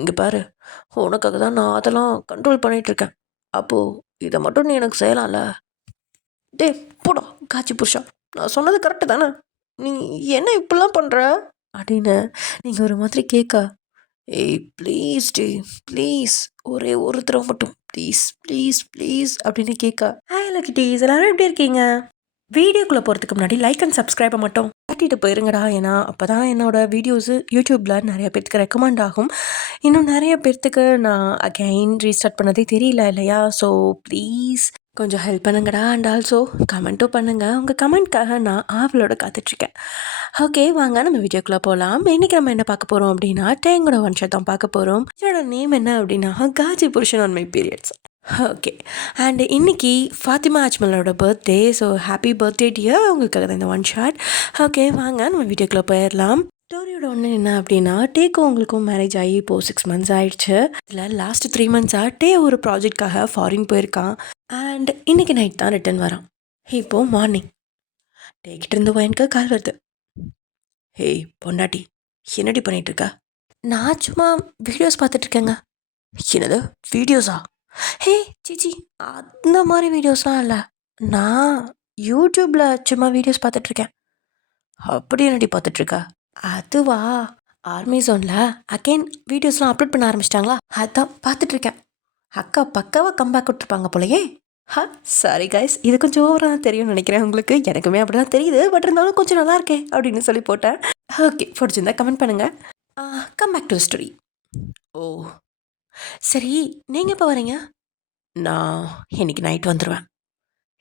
இங்கே பாரு, உனக்காக தான் நான் அதெல்லாம் கண்ட்ரோல் பண்ணிகிட்ருக்கேன். அப்போது இதை மட்டும் நீ எனக்கு செய்யலாம்ல. டேய் போடா காட்சி புருஷா, நான் சொன்னது கரெக்டு தானே? நீ என்ன இப்படிலாம் பண்ணுற அப்படின்னு நீங்கள் ஒரு மாதிரி கேட்க, ஏய் ப்ளீஸ் டே, ப்ளீஸ், ஒரே ஒரு தடவை மட்டும் ப்ளீஸ் ப்ளீஸ் ப்ளீஸ் அப்படின்னு கேட்க. ஹாய் லக்கிட்டீஸ், எல்லாரும் எப்படி இருக்கீங்க? வீடியோக்குள்ளே போகிறதுக்கு முன்னாடி லைக் அண்ட் சப்ஸ்கிரைபை மட்டும் தட்டிட்டு போயிருங்கடா. ஏன்னா அப்போ தான் என்னோடய வீடியோஸு யூடியூப்பில் நிறைய பேர்த்துக்கு ரெக்கமெண்ட் ஆகும். இன்னும் நிறைய பேர்த்துக்கு நான் அகைன் ரீஸ்டார்ட் பண்ணதே தெரியல இல்லையா? ஸோ ப்ளீஸ் கொஞ்சம் ஹெல்ப் பண்ணுங்கடா. அண்ட் ஆல்சோ கமெண்ட்டும் பண்ணுங்கள். உங்கள் கமெண்ட்காக நான் ஆவலோட காத்துட்ருக்கேன். ஓகே, வாங்க நம்ம வீடியோக்குள்ளே போகலாம். இன்றைக்கி நம்ம என்ன பார்க்க போகிறோம் அப்படின்னா, டேங்கோட ஒன் ஷாட் தான் பார்க்க போகிறோம். இதோட நேம் என்ன அப்படின்னா, காஜி புருஷன் on my periods. Okay, and இன்னைக்கு ஃபாத்திமா அஜ்மலோட birthday. So happy birthday dear, உங்களுக்காக தான் இந்த ஒன் ஷாட். ஓகே, வாங்க நம்ம வீடியோக்குள்ளே போயிடலாம். ஸ்டோரியோட ஒன்று என்ன அப்படின்னா, டேக்கும் உங்களுக்கும் மேரேஜ் ஆகி இப்போது 6 months ஆயிடுச்சு. இதில் லாஸ்ட் 3 months டே ஒரு ப்ராஜெக்ட்காக ஃபாரின் போயிருக்கான். அண்ட் இன்னைக்கு நைட் தான் ரிட்டர்ன் வரான். இப்போது மார்னிங் டேக்கிட்ட இருந்து எனக்கு கால் வருது. ஹேய் பொண்டாட்டி, என்னடி பண்ணிகிட்ருக்கா? நான் சும்மா வீடியோஸ் பார்த்துட்ருக்கேங்க. என்னது வீடியோஸா? ஹே சிச்சி, அந்த மாதிரி வீடியோஸ்லாம் இல்லை. நான் யூடியூப்பில் சும்மா வீடியோஸ் பார்த்துட்ருக்கேன். அப்படி என்னடி பார்த்துட்ருக்கா? அதுவா, ஆர்மி ஜோனில் அகைன் வீடியோஸ்லாம் அப்லோட் பண்ண ஆரம்பிச்சிட்டாங்களா, அதான் பார்த்துட்ருக்கேன். அக்கா பக்காவாக கம்பேக் கொடுத்துருப்பாங்க போலையே. சாரி கைஸ், இது கொஞ்சம் ஓவராக தான் தெரியும்னு நினைக்கிறேன் உங்களுக்கு. எனக்குமே அப்படி தான் தெரியுது, பட் இருந்தாலும் கொஞ்சம் நல்லா இருக்கே அப்படின்னு சொல்லி போட்டேன். ஓகே, பிடிச்சிருந்தா கமெண்ட் பண்ணுங்கள். Come back to story. ஓ சரி, நீங்கள் எப்போ வரீங்க? நான் இன்னைக்கு நைட் வந்துடுவேன்.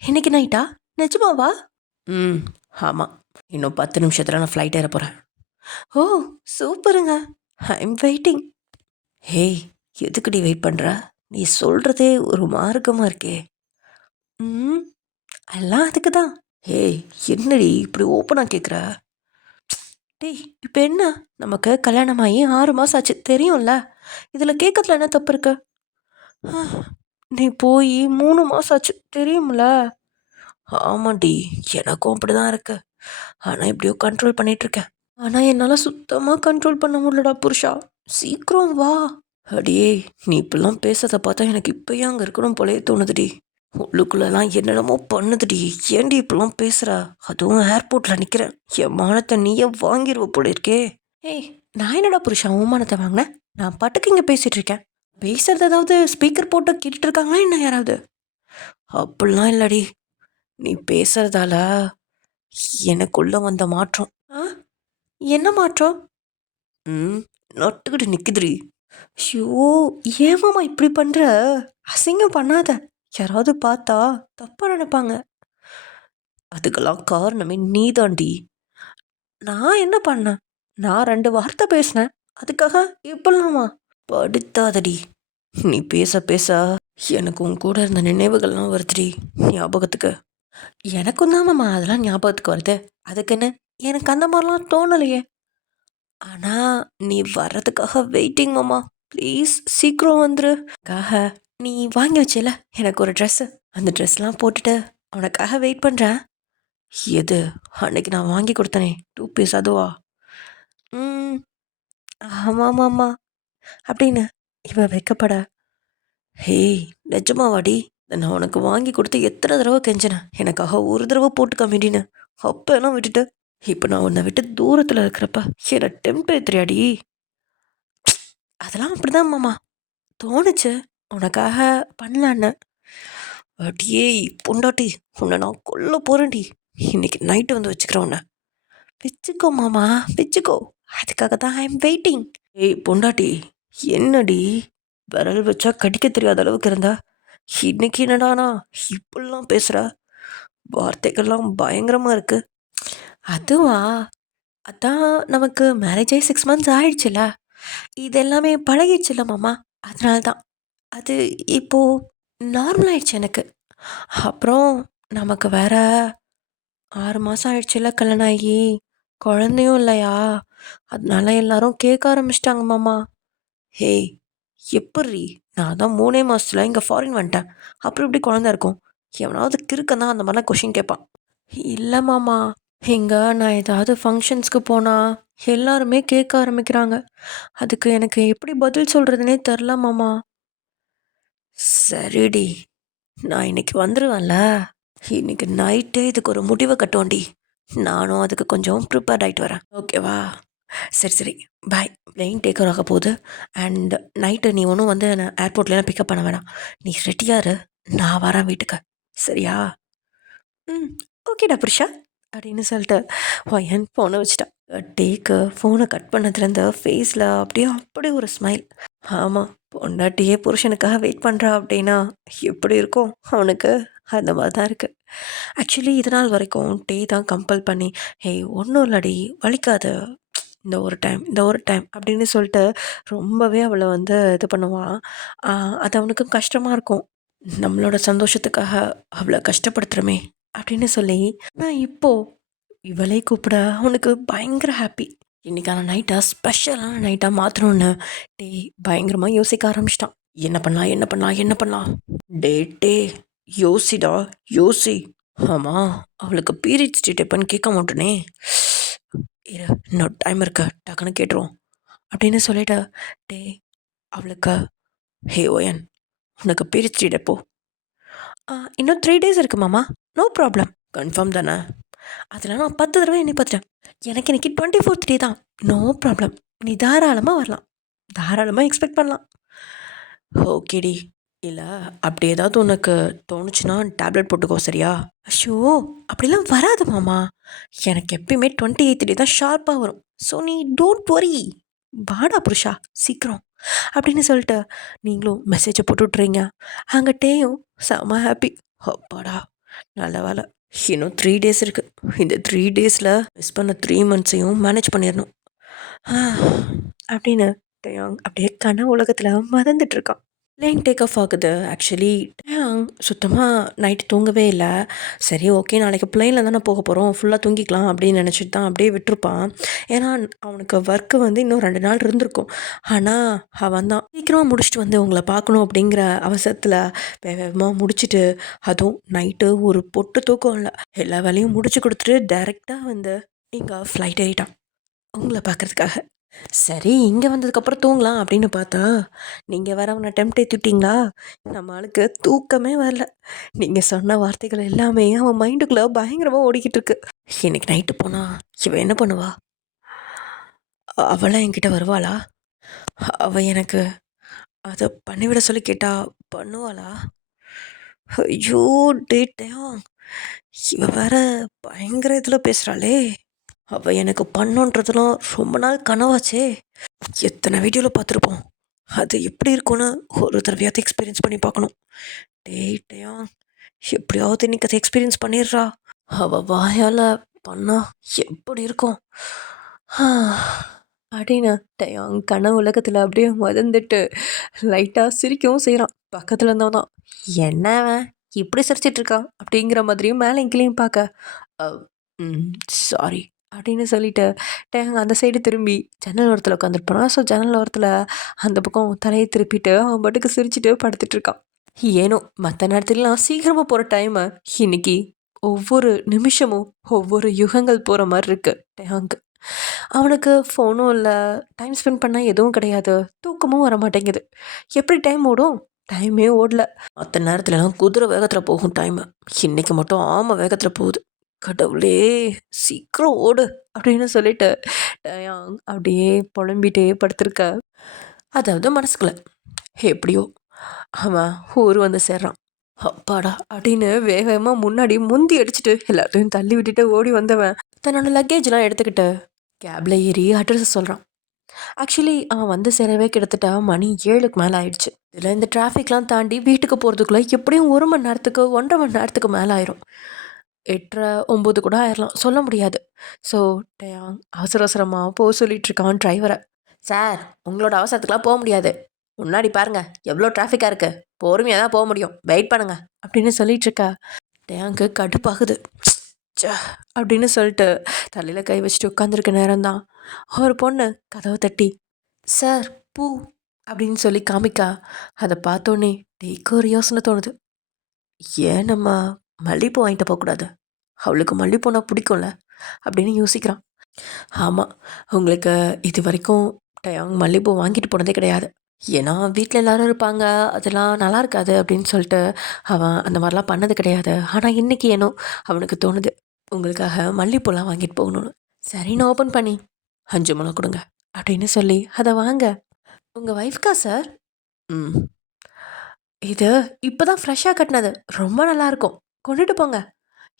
இன்னைக்கு நைட்டா? நிஜமாவா? ஆமாம், இன்னும் 10 நிமிஷத்தில் நான் ஃப்ளைட் ஏற போகிறேன். ஓ சூப்பருங்க, ஐ எம் வெயிட்டிங். ஹேய், எதுக்குடி வெயிட் பண்ணுற? நீ சொல்கிறதே ஒரு மார்க்கமாக இருக்கே. எல்லாம் அதுக்கு தான். ஹேய், என்னடி இப்படி ஓப்பனாக கேட்குற? டேய், இப்போ என்ன, நமக்கு கல்யாணமாகி 6 மாதம் ஆச்சு தெரியும்ல. இதில் கேட்கறதுல என்ன தப்பு இருக்கு? நீ போய் 3 மாதம் ஆச்சு தெரியும்ல. ஆமாண்டி, எனக்கும் அப்படி தான் இருக்கு. ஆனால் எப்படியோ கண்ட்ரோல் பண்ணிகிட்ருக்கேன். ஆனால் என்னால் சுத்தமாக கண்ட்ரோல் பண்ண முடியலடா புருஷா. சீக்கிரம் வா. அடியே, நீ இப்படிலாம் பேசுறதை பார்த்தா எனக்கு இப்போயே அங்கே இருக்கணும் போலே தோணுதுடி. உள்ளுக்குள்ளெல்லாம் என்னென்னமோ பண்ணுதுடி. ஏன்டி இப்படிலாம் பேசுகிற? அதுவும் ஏர்போர்ட்டில் நிற்கிறேன். என் மானத்தை நீயே வாங்கிடுவ போல இருக்கே. ஏய், நான் என்னடா புருஷா உன் மானத்தை வாங்கினேன்? நான் பாட்டுக்கு இங்கே பேசிகிட்டு இருக்கேன். பேசுகிறது ஏதாவது ஸ்பீக்கர் போட்டு கேட்டுட்டு இருக்காங்களா என்ன யாராவது? அப்படிலாம் இல்லடி, நீ பேசுறதால எனக்குள்ள வந்த மாற்றம். என்ன மாற்றம்? நட்டுக்கிட்டு நிற்குதுடி. ஷோ, ஏமாம்மா இப்படி பண்ணுற? அசிங்கம் பண்ணாத, யாராவது பார்த்தா தப்பாக நினைப்பாங்க. அதுக்கெல்லாம் காரணமே நீ தாண்டி. நான் என்ன பண்ணேன்? நான் 2 வார்த்தை பேசினேன், அதுக்காக இப்படிலாமா? படுத்தாதடி. நீ பேச பேச எனக்கு உன் கூட இருந்த நினைவுகள்லாம் வருதுடி ஞாபகத்துக்கு. எனக்கும் தான் மாமா அதெல்லாம் ஞாபகத்துக்கு வருது. அதுக்கு என்ன, எனக்கு அந்த மாதிரிலாம் தோணலையே. ஆனால் நீ வர்றதுக்காக வெயிட்டிங் மாமா. ப்ளீஸ் சீக்கிரம் வந்துரு. நீ வாங்கி வச்சல எனக்கு ஒரு ட்ரெஸ்ஸு, அந்த ட்ரெஸ்லாம் போட்டுட்டு உனக்காக வெயிட் பண்ணுறேன். எது? அன்னைக்கு நான் வாங்கி கொடுத்தனே 2 பீஸ் அதுவா? ஆமாம்மாம்மா அப்படின்னு இவ வைக்கப்பட. ஹேய், நிஜமாவாடி? நான் உனக்கு வாங்கி கொடுத்து எத்தனை தடவை கெஞ்சினேன் எனக்காக ஒரு தடவை போட்டு காமிடின்னு. அப்போ எல்லாம் விட்டுட்டு இப்போ நான் உன்னை விட்டு தூரத்தில் இருக்கிறப்ப என்னை டெம்ட் ஏத்துறியாடி? அதெல்லாம் அப்படிதான் மாமா தோணுச்சு, உனக்காக பண்ணலான்னு. அடியே பொண்டாட்டி, உன்னை நான் கொல்ல போகிறேன்டி. இன்னைக்கு நைட்டு வந்து வச்சுக்கிறேன் உன்னை. வச்சுக்கோ மாமா, வச்சுக்கோ. அதுக்காக தான் ஐ எம் வெயிட்டிங். ஏய் பொண்டாட்டி, என்னடி விரல் வச்சா கடிக்க தெரியாத அளவுக்கு இருந்தா, இன்னைக்கு என்னடானா இப்படிலாம் பேசுகிற? வார்த்தைகள்லாம் பயங்கரமாக இருக்கு. அதுவா, அதான் நமக்கு மேரேஜ் ஆகி 6 months ஆயிடுச்சுல, இது எல்லாமே பழகிடுச்சுல மாமா, அதனால தான். அது இப்போது நார்மல் ஆயிடுச்சு எனக்கு. அப்புறம் நமக்கு வேற 6 மாதம் ஆயிடுச்சுல கல்யாணம் ஆகி, குழந்தையும் இல்லையா, அதனால எல்லாரும் கேட்க ஆரம்பிச்சிட்டாங்க மாமா. ஹேய், எப்பட்ரி? நான் தான் 3 மாதத்தில் இங்கே ஃபாரின் வந்துட்டேன், அப்புறம் எப்படி குழந்த இருக்கும்? எவனாவது கிறுக்கன் தான் அந்த மாதிரிலாம் கொஷின் கேட்பான். இல்லை மாமா, இங்க நான் ஏதாவது ஃபங்க்ஷன்ஸ்க்கு போனால் எல்லாருமே கேட்க ஆரம்பிக்கிறாங்க. அதுக்கு எனக்கு எப்படி பதில் சொல்கிறதுனே தெரில மாமா. சரிடி, நான் இன்னைக்கு வந்துடுவேன்ல. இன்னைக்கு நைட்டே இதுக்கு ஒரு முடிவை கட்டோண்டி. நானும் அதுக்கு கொஞ்சம் ப்ரிப்பேர்ட் ஆகிட்டு வரேன், ஓகேவா? சரி சரி, பாய். பிளெயின் டேக் ஆக போகுது. அண்ட் நைட்டு நீ ஒன்றும் வந்து என்னை ஏர்போர்ட்லாம் பிக்கப் பண்ண வேணாம். நீ ரெடியாக இரு, நான் வரேன் வீட்டுக்கு. சரியா? ம், ஓகேடா புருஷா அப்படின்னு சொல்லிட்டு பையன் ஃபோனை வச்சுட்டா. டேக்கு ஃபோனை கட் பண்ணதுலேருந்து ஃபேஸில் அப்படியே ஒரு ஸ்மைல். ஆமாம், பொண்டாட்டியே புருஷனுக்காக வெயிட் பண்ணுறா அப்படின்னா எப்படி இருக்கும் அவனுக்கு? அந்த மாதிரி தான் இருக்குது. ஆக்சுவலி இது நாள் வரைக்கும் டே தான் கம்பல் பண்ணி, "ஏய் ஒன்றும் இல்லடி, வலிக்காது, இந்த ஒரு டைம் அப்படின்னு சொல்லிட்டு ரொம்பவே அவளை வந்து இது பண்ணுவான். அது அவனுக்கு கஷ்டமாக இருக்கும். நம்மளோட சந்தோஷத்துக்காக அவளை கஷ்டப்படுத்துகிறோமே அப்படின்னு சொல்லி, நான் இப்போ இவளே கூப்பிட அவனுக்கு பயங்கர ஹாப்பி. இன்னைக்கான நைட்டை ஸ்பெஷலான நைட்டாக மாற்றணும்னு டே பயங்கரமாக யோசிக்க ஆரம்பிச்சிட்டான். என்ன பண்ணலாம்? டே யோசிடா, யோசி. ஆமாம், அவளுக்கு பீரியட்ஸ் டேட் எப்போன்னு கேட்க மாட்டேனே. இரு, இன்னும் டைம் இருக்கு, டக்குன்னு கேட்டுருவோம் அப்படின்னு சொல்லிட்டு, டே அவளுக்கு, ஹே ஓயன், உனக்கு பீரியட்ஸ் டேட் எப்போ? இன்னும் 3 days இருக்கு மாமா. No problem. கன்ஃபார்ம் தானே? அதெல்லாம் நான் 10 தடவை எண்ணி பார்த்துட்டேன். எனக்கு இன்னைக்கு 24th டே தான். No problem. நீ தாராளமாக வரலாம், தாராளமாக எக்ஸ்பெக்ட் பண்ணலாம். ஓகேடி. இல்லை, அப்படி ஏதாவது உனக்கு தோணுச்சுன்னா டேப்லெட் போட்டுக்கோ, சரியா? ஐயோ, அப்படிலாம் வராது மாமா. எனக்கு எப்பயுமே 28th டே தான் ஷார்ப்பாக வரும். ஸோ நீ டோன்ட் வரி. வாடா புருஷா, சீக்கிரம் அப்படின்னு சொல்லிட்டு நீங்களும் மெசேஜை போட்டு விட்றீங்க. அங்கே டேயும் செம்ம ஹாப்பி. அப்பாடா, நல்ல வேலை. இன்னும் 3 days இருக்குது. இந்த 3 daysல மிஸ் பண்ண 3 monthsையும் மேனேஜ் பண்ணிடணும் அப்படின்னு டேயாங் அப்படியே கனவு உலகத்தில் மறந்துட்டு இருக்கான். பிளேன் டேக் ஆஃப் ஆகுது. ஆக்சுவலி டேயாங் சுத்தமாக நைட்டு தூங்கவே இல்லை. சரி ஓகே, நாளைக்கு பிளேனில் தானே போக போகிறோம், ஃபுல்லாக தூங்கிக்கலாம் அப்படின்னு நினச்சிட்டு தான் அப்படியே விட்டுருப்பான். ஏன்னா அவனுக்கு ஒர்க்கு வந்து இன்னும் 2 நாள் இருந்திருக்கும். ஆனால் அவன் தான் சீக்கிரமாக முடிச்சுட்டு வந்து உங்களை பார்க்கணும் அப்படிங்கிற அவசரத்தில் வேகமாக முடிச்சுட்டு, அதுவும் நைட்டு ஒரு பொட்டு தூக்கம் இல்லை, எல்லா வேலையும் முடிச்சு கொடுத்துட்டு டைரெக்டாக வந்து இங்கே ஃப்ளைட் ஏறிட்டான் உங்களை பார்க்குறதுக்காக. சரி, இங்கே வந்ததுக்கப்புறம் தூங்கலாம் அப்படின்னு பார்த்தா, நீங்கள் வேற அவனை டெம்ட் ஏற்றிட்டீங்களா? நம்ம ஆளுக்கு தூக்கமே வரல. நீங்கள் சொன்ன வார்த்தைகள் எல்லாமே அவன் மைண்டுக்குள்ளே பயங்கரமாக ஓடிக்கிட்டு இருக்கு. இன்னைக்கு நைட்டு போனா இவன் என்ன பண்ணுவா? அவளாம் என்கிட்ட வருவாளா? அவள் எனக்கு அதை பண்ணிவிட சொல்லி கேட்டா பண்ணுவாளா? ஐயோ, டேட்டையா இவ வேற பயங்கர இதில் பேசுகிறாளே. அவள் எனக்கு பண்ணுன்றதுலாம் ரொம்ப நாள் கனவாச்சே. எத்தனை வீடியோவில் பார்த்துருப்போம். அது எப்படி இருக்கும்னு ஒரு தடவையாவது எக்ஸ்பீரியன்ஸ் பண்ணி பார்க்கணும். டேயா எப்படியாவது இன்னைக்கு அதை எக்ஸ்பீரியன்ஸ் பண்ணிடுறா. அவள் வாயால் பண்ணா எப்படி இருக்கும் அப்படின்னு டயாங் கனவு உலகத்தில் அப்படியே மதந்துட்டு லைட்டாக சிரிக்கவும் செய்கிறான். பக்கத்தில் இருந்தவன் தான், என்ன அவன் இப்படி சிரிச்சிட்டு இருக்கான் அப்படிங்கிற மாதிரியும் மேலே கீழேயும் பார்க்க, சாரி அப்படின்னு சொல்லிட்டு டேங் அந்த சைடு திரும்பி ஜன்னல் ஓரத்தில் உட்காந்துருப்பானா. ஸோ ஜன்னல் ஓரத்தில் அந்த பக்கம் தலையை திருப்பிட்டு அவன் பாட்டுக்கு சிரிச்சுட்டு படுத்துட்டு இருக்கான். ஏனோ மற்ற நேரத்துலலாம் சீக்கிரமாக போகிற டைமை இன்னைக்கு ஒவ்வொரு நிமிஷமும் ஒவ்வொரு யுகங்கள் போகிற மாதிரி இருக்கு டேங்கு. அவனுக்கு ஃபோனும் இல்லை, டைம் ஸ்பெண்ட் பண்ணால் எதுவும் கிடையாது, தூக்கமும் வர மாட்டேங்குது. எப்படி டைம் ஓடும்? டைமே ஓடல. மற்ற நேரத்துலலாம் குதிரை வேகத்தில் போகும் டைமு, இன்னைக்கு மட்டும் ஆமை வேகத்தில் போகுது. கடவுளே, சீக்கிரம் ஓடு அப்படின்னு சொல்லிட்டு டயாங் அப்படியே புலம்பிகிட்டே படுத்திருக்க. அதாவது மனசுக்குள்ள எப்படியோ அவன் ஊர் வந்து சேர்றான். அப்பாடா அப்படின்னு வேகமாக முன்னாடி முந்தி அடிச்சுட்டு எல்லாத்தையும் தள்ளி விட்டுட்டு ஓடி வந்தவன் தன்னோட லக்கேஜ்லாம் எடுத்துக்கிட்டு கேபில் ஏறி அட்ரஸ் சொல்கிறான். ஆக்சுவலி அவன் வந்து சேரவே கிட்டத்தட்ட மணி 7க்கு மேலே ஆயிடுச்சு. இதில் இந்த டிராஃபிக்லாம் தாண்டி வீட்டுக்கு போகிறதுக்குள்ளே எப்படியும் 1 மணி நேரத்துக்கு 1.5 மணி நேரத்துக்கு மேலே ஆயிரும். 8:30 9 கூட ஆயிடலாம், சொல்ல முடியாது. ஸோ டயாங் அவசர அவசரமாக போக சொல்லிகிட்ருக்கான் டிரைவரை. சார், உங்களோட அவசரத்துக்குலாம் போக முடியாது, முன்னாடி பாருங்கள் எவ்வளோ டிராஃபிக்காக இருக்குது, பொறுமையாக தான் போக முடியும், வெயிட் பண்ணுங்க அப்படின்னு சொல்லிகிட்ருக்கா. டேங்க்கு கடுப்பாகுது. அப்படின்னு சொல்லிட்டு தலையில் கை வச்சுட்டு உட்காந்துருக்க நேரம் தான் ஒரு பொண்ணு கதவை தட்டி, சார் பூ அப்படின்னு சொல்லி காமிக்கா. அதை பார்த்தோன்னே டேக்கு ஒரு யோசனை தோணுது. ஏன் நம்ம மல்லிகைப்பூ வாங்கிட்டு போகக்கூடாது? அவளுக்கு மல்லிகைப்பூனா பிடிக்கும்ல, அப்படின்னு யோசிக்கிறான். ஆமாம், உங்களுக்கு இது வரைக்கும் டயாங் மல்லிகைப்பூ வாங்கிட்டு போனதே கிடையாது. ஏன்னா வீட்டில் எல்லாரும் இருப்பாங்க, அதெல்லாம் நல்லா இருக்காது அப்படின்னு சொல்லிட்டு அவன் அந்த மாதிரிலாம் பண்ணது கிடையாது. ஆனால் இன்னைக்கு ஏனோ அவனுக்கு தோணுது உங்களுக்காக மல்லிகைப்பூலாம் வாங்கிட்டு போகணும்னு. சரின்னு ஓப்பன் பண்ணி 5 முழம் கொடுங்க அப்படின்னு சொல்லி அதை வாங்க. உங்கள் ஒய்ஃப்கா சார்? ம், இது இப்போ தான் ஃப்ரெஷ்ஷாக கட்டினது, ரொம்ப நல்லாயிருக்கும், கொண்டுட்டு போங்க.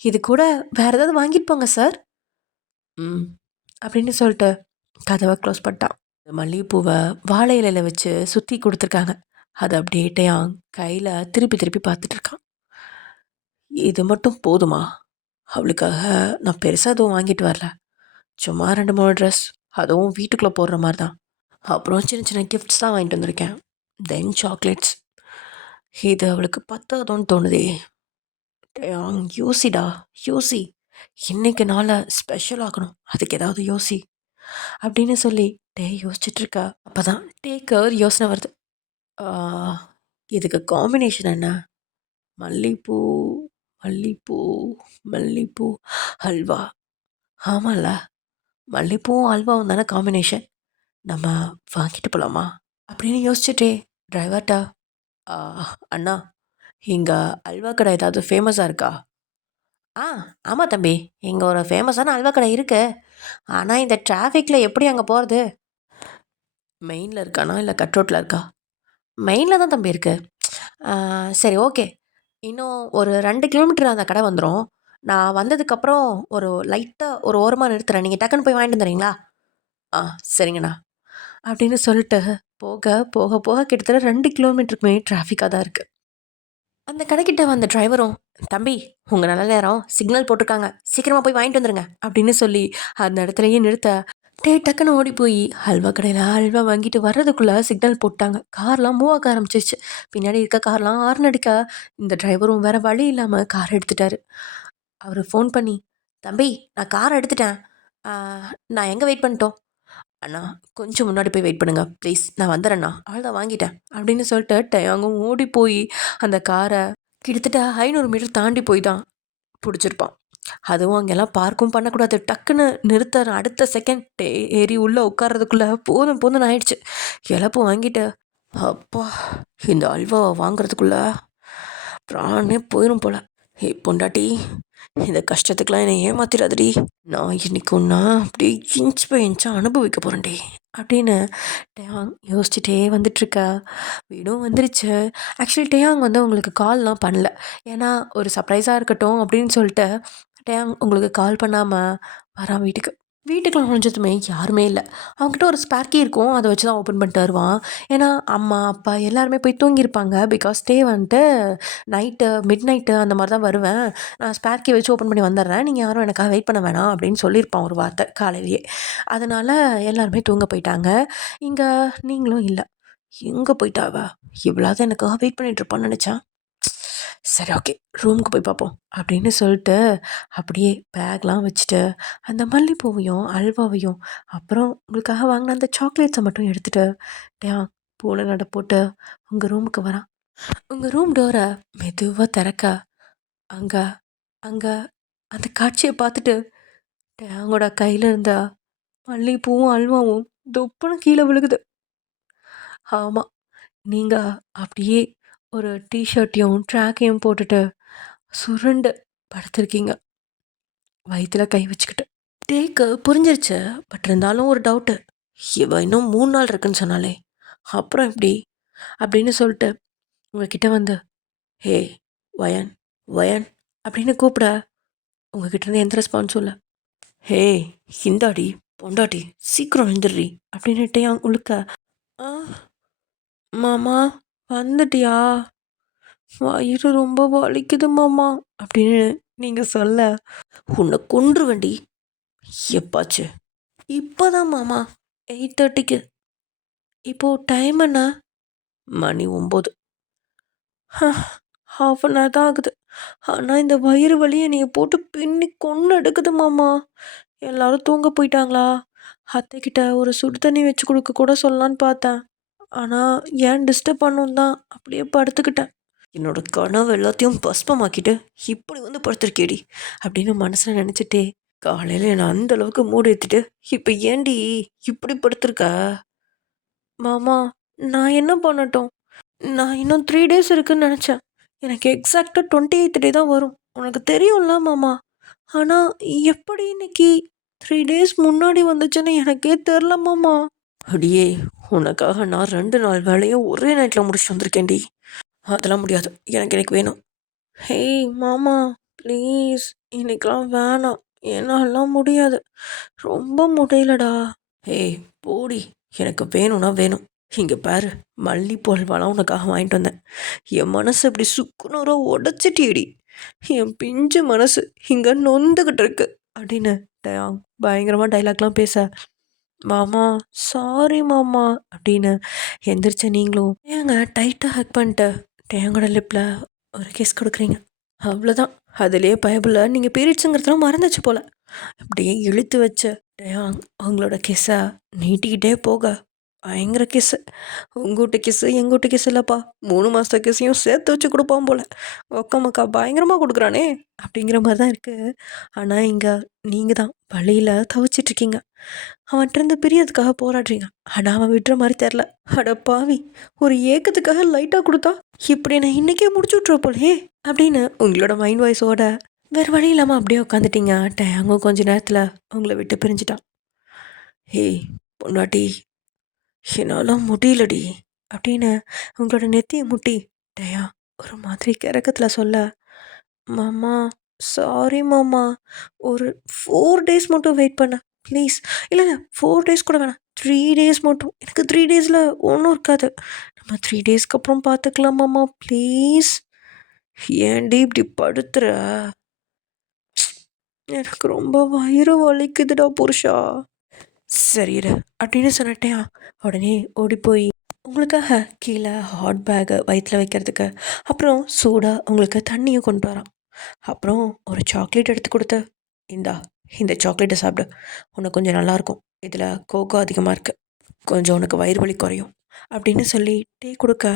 இது கூட வேறு ஏதாவது வாங்கிட்டு போங்க சார். ம் அப்படின்னு சொல்லிட்டு கதவை க்ளோஸ் பண்ணிட்டான். மல்லிகைப்பூவை வாழை இலையில வச்சு சுற்றி கொடுத்துருக்காங்க. அதை அப்படியே டயாங் கையில் திருப்பி திருப்பி பார்த்துட்டு இருக்கான். இது மட்டும் போதுமா? அவளுக்காக நான் பெருசாக எதுவும் வாங்கிட்டு வரல, சும்மா 2 3 ட்ரெஸ், அதுவும் வீட்டுக்குள்ளே போடுற மாதிரி தான். அப்புறம் சின்ன சின்ன கிஃப்ட்ஸ் தான் வாங்கிட்டு வந்திருக்கேன், தென் சாக்லேட்ஸ். இது அவளுக்கு பத்தாதோன்னு தோணுதே. டயாங் யோசிடா, யோசி, இன்னைக்கு நாளை ஸ்பெஷல் ஆகணும், அதுக்கு ஏதாவது யோசி அப்படின்னு சொல்லி யோசிச்சுட்டு இருக்கா. அப்பதான் டேக்கு ஒரு யோசனை வருது. ஆ, இதுக்கு காம்பினேஷன் என்ன? மல்லிப்பூ, மல்லிப்பூ, மல்லிப்பூ, ஹல்வா. ஆமாம்ல, மல்லிப்பூவும் அல்வாவும் தானே காம்பினேஷன். நம்ம வாங்கிட்டு போகலாமா அப்படின்னு யோசிச்சுட்டே டிரைவர்ட்டா, "ஆ, அண்ணா, இங்கே அல்வா கடை ஏதாவது ஃபேமஸாக இருக்கா?" ஆ, ஆமாம் தம்பி, இங்கே ஒரு ஃபேமஸான அல்வா கடை இருக்கு. ஆனால் இந்த டிராஃபிக்கில் எப்படி அங்கே போகிறது? மெயினில் இருக்கானா இல்லை கட் ரோட்டில் இருக்கா? மெயினில் தான் தம்பி இருக்கு. ஆ, சரி, ஓகே. இன்னும் ஒரு 2 கிலோமீட்டர் அந்த கடை வந்துடும். நான் வந்ததுக்கப்புறம் ஒரு லைட்டாக ஒரு ஓரமாக நிறுத்துறேன், நீங்கள் டக்குன்னு போய் வாங்கிட்டு வந்துடுறீங்களா? ஆ, சரிங்கண்ணா அப்படின்னு சொல்லிட்டு போக போக போக கிட்டத்தட்ட 2 கிலோமீட்டருக்குமே டிராஃபிக்காக தான் இருக்குது. அந்த கடைக்கிட்ட வந்த டிரைவரும், தம்பி, உங்கள் நல்ல நேரம், சிக்னல் போட்டிருக்காங்க, சீக்கிரமாக போய் வாங்கிட்டு வந்துருங்க அப்படின்னு சொல்லி அந்த இடத்துலையே நிறுத்த டக்குன்னு ஓடி போய் ஹல்வா கடையில் ஹல்வா வாங்கிட்டு வர்றதுக்குள்ளே சிக்னல் போட்டாங்க. கார்லாம் மூவ் ஆக ஆரம்பிச்சிச்சு. பின்னாடி இருக்க கார்லாம் ஹார்ன் அடிக்க இந்த டிரைவரும் வேற வழி இல்லாமல் கார் எடுத்துட்டாரு. அவர் ஃபோன் பண்ணி, தம்பி, நான் கார் எடுத்துட்டேன், ஆ, நான் எங்கே வெயிட் பண்ணிட்டோம்? அண்ணா, கொஞ்சம் முன்னாடி போய் வெயிட் பண்ணுங்க ப்ளீஸ், நான் வந்துடுறேண்ணா, அவ்வளோதான் வாங்கிட்டேன் அப்படின்னு சொல்லிட்டு டயாங்கும் ஓடி போய் அந்த காரை கிட்டத்தட்ட 500 மீட்டர் தாண்டி போய் தான் பிடிச்சிருப்பான். அதுவும் அங்கெல்லாம் பார்க்கும் பண்ணக்கூடாது, டக்குன்னு நிறுத்த அடுத்த செகண்ட் ஏறி உள்ளே உட்கார்றதுக்குள்ளே போதும் போதும்னு ஆயிடுச்சு. இழப்பு வாங்கிட்டு, அப்பா, இந்த அல்வாவை வாங்குறதுக்குள்ள பிராணே போயிடும் போல. பொண்டாட்டி, இந்த கஷ்டத்துக்கெலாம் என்னை ஏமாத்திராதடி, நான் இன்னைக்கு ஒன்றா அப்படியே இன்ச் பை இன்ச்சாக அனுபவிக்க போகிறேன்டி அப்படின்னு டயாங் யோசிச்சுட்டே வந்துட்டுருக்கா. வீடும் வந்துருச்சு. ஆக்சுவலி டயாங் வந்து உங்களுக்கு கால்லாம் பண்ணல, ஏன்னா ஒரு சர்ப்ரைஸாக இருக்கட்டும் அப்படின்னு சொல்லிட்டு டயாங் உங்களுக்கு கால் பண்ணாமல் வரான் வீட்டுக்கு. வீட்டுக்குள்ள நுழைஞ்சதுமே யாருமே இல்லை. அவங்ககிட்ட ஒரு ஸ்பேர் கீ இருக்கும், அதை வச்சு தான் ஓப்பன் பண்ணிட்டு வருவான். ஏன்னா அம்மா அப்பா எல்லாருமே போய் தூங்கியிருப்பாங்க. பிகாஸ் வந்துட்டு மிட் நைட்டு அந்த மாதிரி தான் வருவேன், நான் ஸ்பேர் கீ வச்சு ஓப்பன் பண்ணி வந்துடுறேன், நீங்கள் யாரும் எனக்காக வெயிட் பண்ண வேணாம் அப்படின்னு சொல்லியிருப்பான் ஒரு வார்த்தை காலையிலேயே. அதனால் எல்லாருமே தூங்க போயிட்டாங்க. இங்கே நீங்களும் இல்லை. எங்கே போயிட்டா அவ? இவ்வளோதான் எனக்காக வெயிட் பண்ணிட்டு இருப்பான்னு நினச்சேன். சரி, ஓகே, ரூமுக்கு போய் பார்ப்போம் அப்படின்னு சொல்லிட்டு அப்படியே பேக்லாம் வச்சுட்டு அந்த மல்லிப்பூவையும் அல்வாவையும் அப்புறம் உங்களுக்காக வாங்கின அந்த சாக்லேட்ஸை மட்டும் எடுத்துகிட்டு பூனை நட போட்டு உங்கள் ரூமுக்கு வரான். உங்கள் ரூம் டோரை மெதுவாக திறக்க அங்கே அங்கே அந்த காட்சியை பார்த்துட்டு டேங்கோட கையில் இருந்த மல்லிகைப்பூவும் அல்வாவும் தொப்புன்னு கீழே விழுகுது. ஆமாம், நீங்கள் அப்படியே ஒரு டிஷர்ட்டையும் ட்ராக்கையும் போட்டுட்டு சுருண்டு படுத்திருக்கீங்க, வயிற்றுல கை வச்சுக்கிட்டு. டேக்கு புரிஞ்சிருச்சு, பட் இருந்தாலும் ஒரு டவுட்டு. இவ இன்னும் 3 நாள் இருக்குன்னு சொன்னாலே, அப்புறம் எப்படி அப்படின்னு சொல்லிட்டு உங்ககிட்ட வந்து, ஹே வயன், வயன் அப்படின்னு கூப்பிட உங்ககிட்ட இருந்து எந்த ரெஸ்பான்ஸும் இல்லை. ஹே இந்தாடி பொண்டாட்டி, சீக்கிரம் எழுந்துடுறி அப்படின்னுட்டே உழுக்க, ஆ, மாமா வந்துட்டியா, வயிறு ரொம்ப வலிக்குது மாமா அப்படின்னு நீங்கள் சொல்ல, உன்னை கொன்றுவண்டி, எப்பாச்சு? இப்போதான் மாமா 8:30க்கு. இப்போது டைம் என்ன? மணி 9. ஹாஃப் அன் ஹவர் தான் ஆகுது. ஆனால் இந்த வயிறு வலியை நீங்கள் போட்டு பின்னி கொன்று எடுக்குது மாமா. எல்லாரும் தூங்க போயிட்டாங்களா? அத்தைக்கிட்ட ஒரு சுடு தண்ணி வச்சு கொடுக்க கூட சொல்லலான்னு பார்த்தேன், ஆனால் ஏன் டிஸ்டர்ப் பண்ணணும் தான் அப்படியே படுத்துக்கிட்டேன். என்னோட கனவு எல்லாத்தையும் பஸ்பமாக்கிட்டு இப்படி வந்து படுத்திருக்கேடி அப்படின்னு மனசில் நினச்சிட்டே காலையில் என்னை அந்த அளவுக்கு மூடி ஏற்றிட்டு இப்போ ஏண்டி இப்படி படுத்திருக்க? மாமா, நான் என்ன பண்ணட்டும்? நான் இன்னும் 3 டேஸ் இருக்குன்னு நினச்சேன். எனக்கு எக்ஸாக்டாக 28th டே தான் வரும். உனக்கு தெரியும்ல மாமா. ஆனால் எப்படி இன்னைக்கு 3 டேஸ் முன்னாடி வந்துச்சுன்னு எனக்கே தெரில மாமா. அடியே, உனக்காக நான் 2 நாள் வேலையும் ஒரே நைட்டில் முடிச்சுட்டு வந்திருக்கேன்டி. அதெல்லாம் முடியாது. எனக்கு எனக்கு வேணும். ஹேய் மாமா, ப்ளீஸ் இன்னைக்கெலாம் வேணாம். என்னாலாம் முடியாது. ரொம்ப முடியலடா. ஏய் போடி, எனக்கு வேணும்னா வேணும். இங்கே பாரு, மல்லிப்பூ அல்வாலாம் உனக்காக வாங்கிட்டு வந்தேன். என் மனசு இப்படி சுக்குநூறா உடச்சிட்டியடி. என் பிஞ்சு மனசு இங்கே நொந்துக்கிட்டு இருக்கு அப்படின்னு பயங்கரமாக டைலாக்லாம் பேச, மாமா சாரி மாமா அப்படின்னு எந்திரிச்ச நீங்களும் ஏங்க டைட்டாக ஹக் பண்ணிட்டு டேங்கோட லிப்பில் ஒரு கிஸ் கொடுக்குறீங்க. அவ்வளோதான். அதுலேயே பயபில்ல நீங்கள் பீரியட்ஸுங்கிறதுலாம் மறந்துச்சு போல். அப்படியே இழுத்து வச்சு டேயாங் அவங்களோட கிஸ்ஸை நீட்டிக்கிட்டே போக பயங்கர கிஸ்ஸு. உங்கூட்டு கிஸ்ஸு எங்கூட்டு கிஸ் இல்லைப்பா, 3 மாதத்த கிஸ்ஸையும் சேர்த்து வச்சு கொடுப்பான் போல். ஒக்க மக்கா பயங்கரமாக கொடுக்குறானே அப்படிங்கிற மாதிரி தான் இருக்குது. ஆனால் இங்கே நீங்கள் தான் வழியில் தவிச்சிட்ருக்கீங்க. அவன்கிட்டருந்து பிரியறதுக்காக போராடுறீங்க. ஆனால் அவன் விட்டுற மாதிரி தெரில. அட பாவி, ஒரு ஏக்கத்துக்காக லைட்டாக கொடுத்தா இப்படி நான் இன்றைக்கே முடிச்சு விட்ருவ போலையே அப்படின்னு உங்களோட மைண்ட் வாய்ஸோட வேறு வழி இல்லாமல் அப்படியே உட்காந்துட்டீங்க. டேங்க கொஞ்ச நேரத்தில் உங்களை விட்டு பிரிஞ்சிட்டான். ஏய் பொண்டாட்டி, என்னால் முடியலடி அப்படின்னு உங்களோட நெத்தியை முட்டி டயா ஒரு மாதிரி கிறக்கத்தில் சொல்ல, மாமா சாரி மாமா, ஒரு 4 டேஸ் மட்டும் வெயிட் பண்ண ப்ளீஸ். இல்லை இல்லை, 4 டேஸ் கூட வேணாம், 3 டேஸ் மட்டும். எனக்கு 3 டேஸில் ஒன்றும் இருக்காது. நம்ம 3 டேஸ்க்கு அப்புறம் பார்த்துக்கலாம் மாமா ப்ளீஸ். ஏன்டி இப்படி படுத்துற? எனக்கு ரொம்ப வயிறு வலிக்குதுடா புருஷா. சரி இரு அப்படின்னு சொன்னட்டேயா உடனே ஓடி போய் உங்களுக்காக கீழே ஹாட் பேக்கை வயிற்றில் வைக்கிறதுக்கு, அப்புறம் சூடாக உங்களுக்கு தண்ணியும் கொண்டு வரான். அப்புறம் ஒரு சாக்லேட் எடுத்து கொடுத்து, இந்தா இந்த சாக்லேட்டை சாப்பிடு, உனக்கு கொஞ்சம் நல்லாயிருக்கும், இதில் கோகோ அதிகமாக இருக்குது, கொஞ்சம் உனக்கு வயிறு வலி குறையும் அப்படின்னு சொல்லி டீ கொடுக்க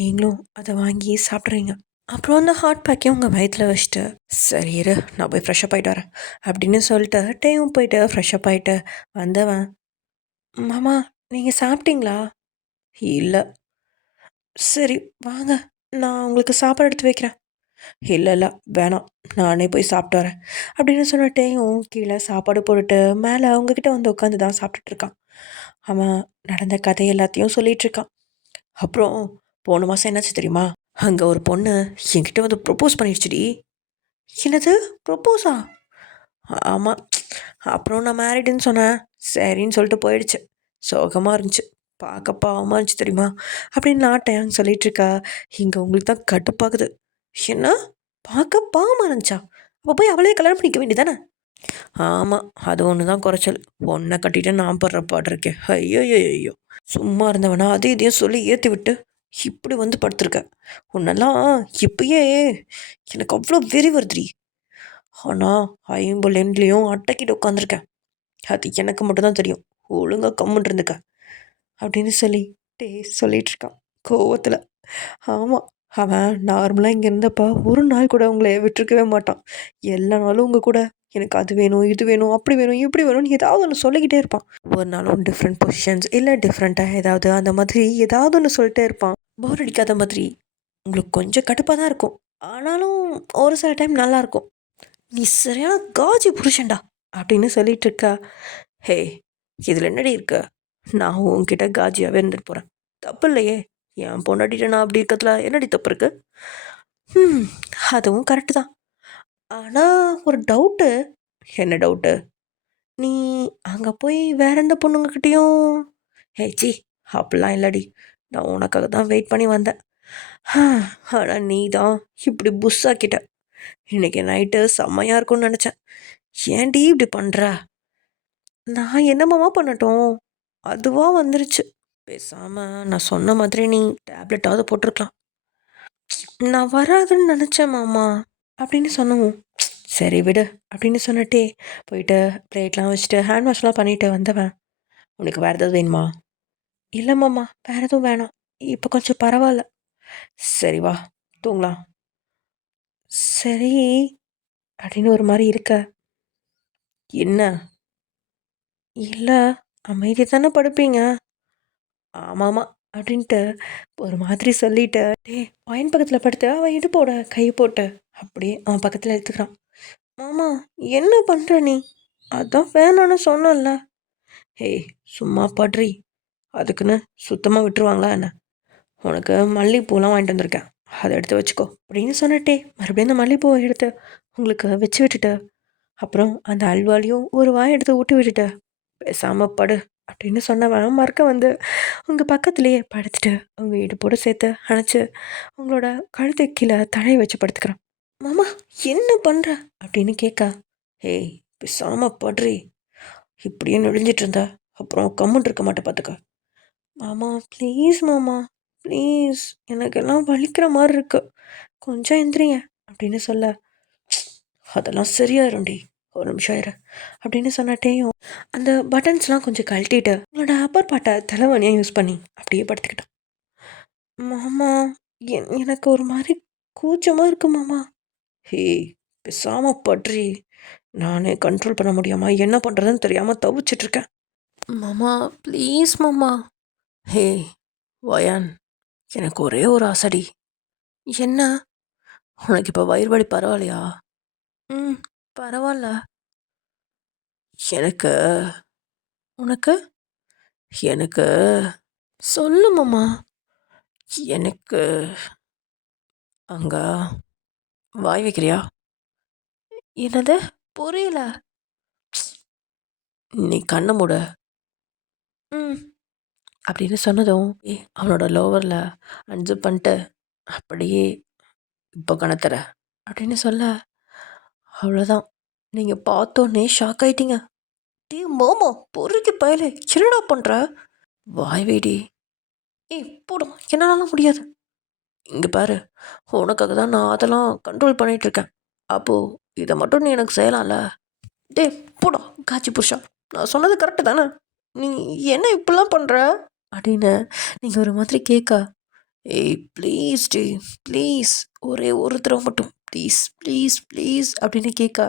நீங்களும் அதை வாங்கி சாப்பிட்றீங்க. அப்புறம் அந்த ஹாட் பேக்கையும் உங்கள் வயிற்றில் வச்சுட்டு, சரி இரு நான் போய் ஃப்ரெஷ்அப் ஆகிட்டு வரேன் அப்படின்னு சொல்லிட்டு டேயும் போயிட்டு ஃப்ரெஷ்அப் ஆகிட்டு வந்தவன், மாமா நீங்கள் சாப்பிட்டீங்களா? இல்லை. சரி வாங்க, நான் உங்களுக்கு சாப்பாடு எடுத்து வைக்கிறேன். இல்லை இல்லை வேணாம், நானே போய் சாப்பிட்டு வரேன் அப்படின்னு சொன்னட்டேயும் கீழே சாப்பாடு போட்டுட்டு மேலே அவங்கக்கிட்ட வந்து உட்காந்து தான் சாப்பிட்டுட்ருக்கான். அவன் நடந்த கதை எல்லாத்தையும் சொல்லிகிட்ருக்கான். அப்புறம் போன மாதம் என்னாச்சு தெரியுமா? அங்கே ஒரு பொண்ணு என்கிட்ட வந்து ப்ரொப்போஸ் பண்ணிடுச்சுடி. என்னது ப்ரொப்போஸா? ஆமாம். அப்புறம் நான் மேரிடுன்னு சொன்னேன். சரின்னு சொல்லிட்டு போயிடுச்சு. சோகமாக இருந்துச்சு, பார்க்க பாவமாக இருந்துச்சு தெரியுமா அப்படின்னு நாட்டையான்னு சொல்லிகிட்ருக்கா. இங்கே உங்களுக்கு தான் கட்டுப்பாக்குது. என்ன பார்க்க பாவமாக இருந்துச்சா? அப்போ போய் அவளே கல்யாணம் பண்ணிக்க வேண்டியதானே? ஆமாம், அது ஒன்று தான் குறைச்சல். பொண்ணை கட்டிட்டு நான் படுற பாடு இருக்கேன். ஐயோ ஐயோ, சும்மா இருந்தவனா அதே இதையும் சொல்லி ஏற்றி விட்டு இப்படி வந்து படுத்துருக்க. உன்னெல்லாம் இப்பயே எனக்கு அவ்வளோ வெறி வருதுடி. ஆனால் ஐம்புலன்லேயும் அட்டைக்கிட்டு உட்காந்துருக்கேன். அது எனக்கு மட்டும்தான் தெரியும். ஒழுங்காக கம்முன்னு இருந்துக்க அப்படின்னு சொல்லி சொல்லிகிட்ருக்கான் கோவத்தில். ஆமாம், அவன் நார்மலாக இங்கே இருந்தப்போ ஒரு நாள் கூட உங்களை விட்டுருக்கவே மாட்டான். எல்லா நாளும் உங்கள் கூட எனக்கு அது வேணும், இது வேணும், அப்படி வேணும், இப்படி வேணும்னு ஏதாவது ஒன்று சொல்லிக்கிட்டே இருப்பான். ஒரு நாளும் டிஃப்ரெண்ட் பொசிஷன்ஸ் இல்லை டிஃப்ரெண்ட்டாக ஏதாவது அந்த மாதிரி ஏதாவது ஒன்று சொல்லிட்டே இருப்பான். போர் அடிக்காத மாதிரி. உங்களுக்கு கொஞ்சம் கடுப்பாக தான் இருக்கும், ஆனாலும் ஒரு சில டைம் நல்லாயிருக்கும். நீ சரியான காஜி புருஷன்டா அப்படின்னு சொல்லிட்டு இருக்கா. ஹே, இதில் என்னடி இருக்கு? நான் உன்கிட்ட காஜியாகவே இருந்துட்டு போகிறேன், தப்பு இல்லையே. என் பொண்டாட்டிட்ட நான் அப்படி இருக்கிறதுல என்னடி தப்பு இருக்கு? அதுவும் கரெக்டு தான். ஆனால் ஒரு டவுட்டு. என்ன டவுட்டு? நீ அங்கே போய் வேற எந்த பொண்ணுங்கக்கிட்டேயும் சி அப்படிலாம் இல்லடி. நான் உனக்காக தான் வெயிட் பண்ணி வந்தேன். ஆனால் நீ தான் இப்படி புஷ் ஆக்கிட்ட. இன்னைக்கு நைட்டு செம்மையாக இருக்கும்னு நினச்சேன். ஏன்டி இப்படி பண்ணுற? நான் என்னம்மா பண்ணட்டும்? அதுவாக வந்துருச்சு. பேசாமல் நான் சொன்ன மாதிரி நீ டேப்லெட்டாவது போட்டிருக்கலாம். நான் வராதுன்னு நினச்சேன் மாமா அப்படின்னு சொன்னோம். சரி விடு அப்படின்னு சொன்னட்டே போயிட்டு பிளேட்லாம் வச்சுட்டு ஹேண்ட் வாஷ்லாம் பண்ணிட்டு வந்தவன், உனக்கு வேறு ஏதாவது வேணுமா? இல்லை மாமா, வேறு எதுவும் வேணாம், இப்போ கொஞ்சம் பரவாயில்ல. சரி வா தூங்கலாம். சரி அப்படின்னு ஒரு மாதிரி இருக்க என்ன? இல்லை, அமைதி தானே படுப்பீங்க. ஆமாமா அப்படின்ட்டு ஒரு மாதிரி சொல்லிட்டு, டேய் ஒயின் பக்கத்தில் படுத்து அவன் இடுப்போட கையை போட்டு அப்படியே அவன் பக்கத்தில் எடுத்துக்கிறான். மாமா, என்ன பண்ணுற நீ? அதான் வேணான்னு சொன்னல. ஏய், சும்மா படுறி. அதுக்குன்னு சுத்தமாக விட்டுருவாங்களா என்ன? உனக்கு மல்லிகைப்பூலாம் வாங்கிட்டு வந்திருக்கேன், அதை எடுத்து வச்சுக்கோ அப்படின்னு சொன்னட்டே மறுபடியும் அந்த மல்லிகைப்பூவை எடுத்து உங்களுக்கு வச்சு விட்டுட்டு, அப்புறம் அந்த அல்வாலையும் ஒரு வாய் எடுத்து ஊட்டி விட்டுட்டு, பேசாமல் படு அப்படின்னு சொன்னவன் மறக்க வந்து உங்கள் பக்கத்துலேயே படுத்துட்டு உங்கள் இடுப்போடு சேர்த்து அணைச்சி உங்களோட கழுத்து கீழே தழையை வச்சு படுத்துக்கிறான். மாமா, என்ன பண்ணுற அப்படின்னு கேட்க, ஏய் பேசாமல் படுறி. இப்படியே நெளிஞ்சிட்டு இருந்தா அப்புறம் கம்முன்னு இருக்க மாட்டேன் பார்த்துக்க. மாமா ப்ளீஸ் மாமா, ப்ளீஸ், எனக்கெல்லாம் வலிக்கிற மாதிரி இருக்கு, கொஞ்சம் எந்திரிங்க அப்படின்னு சொல்ல, அதெல்லாம் சரியாயிரும்டி, ஒரு நிமிஷம் இரு அப்படின்னு சொன்னாட்டேயும் அந்த பட்டன்ஸ்லாம் கொஞ்சம் கழட்டிட்டு உங்களோட அப்பர் பாட்டை தலைவனியாக யூஸ் பண்ணி அப்படியே படுத்துக்கிட்டான். மாமா, எனக்கு ஒரு மாதிரி கூச்சமாக இருக்கு மாமா. ஹே, பேசாம படுறி. நானே கண்ட்ரோல் பண்ண முடியாமல் என்ன பண்ணுறதுன்னு தெரியாமல் தவிச்சிட்ருக்கேன். மாமா ப்ளீஸ் மாமா. ஹே வயான், எனக்கு ஒரே ஒரு ஆசடி. என்ன? உனக்கு இப்போ வயிறு வலி பரவாயில்லையா? ம், பரவாயில்ல. எனக்கு உனக்கு எனக்கு சொல்லு மாமா. எனக்கு அங்க வாய் வைக்கிறியா? என்னது? புரியல. நீ கண்ணை மூட. ம் அப்படின்னு சொன்னதும் அவனோட லோவரில் அன்ஜிப் பண்ணிட்டு அப்படியே இப்போ கணத்தர அப்படின்னு சொல்ல, அவ்வளோதான், நீங்கள் பார்த்தோன்னே ஷாக் ஆயிட்டீங்க. டீ மோமோ பொறுக்கி பயலே, என்னடா பண்ணுற? வாய் வேடி. ஏய் போடும், என்னாலலாம் முடியாது. இங்கே பாரு, உனக்காக தான் நான் அதெல்லாம் கண்ட்ரோல் பண்ணிகிட்ருக்கேன். அப்போது இதை மட்டும் நீ எனக்கு செய்யலாம்ல? டே போடா காட்சி புருஷா, நான் சொன்னது கரெக்டு தானே? நீ என்ன இப்படிலாம் பண்ணுற அப்படின்னு நீங்கள் ஒரு மாதிரி கேட்க, ஏய் ப்ளீஸ் டி, ப்ளீஸ், ஒரே ஒரு தடவை மட்டும் ப்ளீஸ் ப்ளீஸ் ப்ளீஸ் அப்படின்னு கேட்க,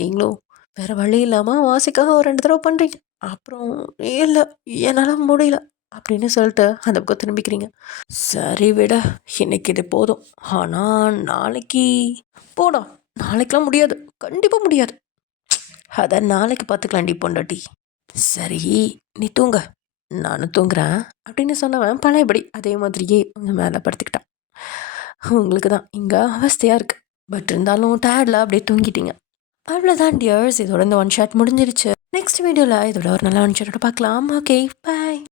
நீங்களும் வேறு வழி இல்லாமல் வாசிக்காக ஒரு 2 தடவை பண்ணுறீங்க. அப்புறம் இல்லை, என்னால் முடியல அப்படின்னு சொல்லிட்டு அந்த பக்கம் திரும்பிக்கிறீங்க. சரி விட, இன்னைக்கு இது போதும். ஆனால் நாளைக்கு போடா. நாளைக்கெலாம் முடியாது, கண்டிப்பாக முடியாது. அதை நாளைக்கு பார்த்துக்கலாண்டி பொண்டாட்டி. சரி, நீ தூங்க, நானும் தூங்குறேன் அப்படின்னு சொன்னவன் பழையபடி அதே மாதிரியே உங்கள் மேலே படுத்துக்கிட்டான். உங்களுக்கு தான் இங்கே அவஸ்தையாக இருக்குது, பட் இருந்தாலும் டயர்டில் அப்படியே தூங்கிட்டீங்க. அவ்வளோதான் டியர்ஸ், இதோட இந்த ஒன் ஷாட் முடிஞ்சிருச்சு. நெக்ஸ்ட் வீடியோவில் இதோட ஒரு நல்ல ஒன் ஷாட்டோட பார்க்கலாம். ஓகே, பாய்.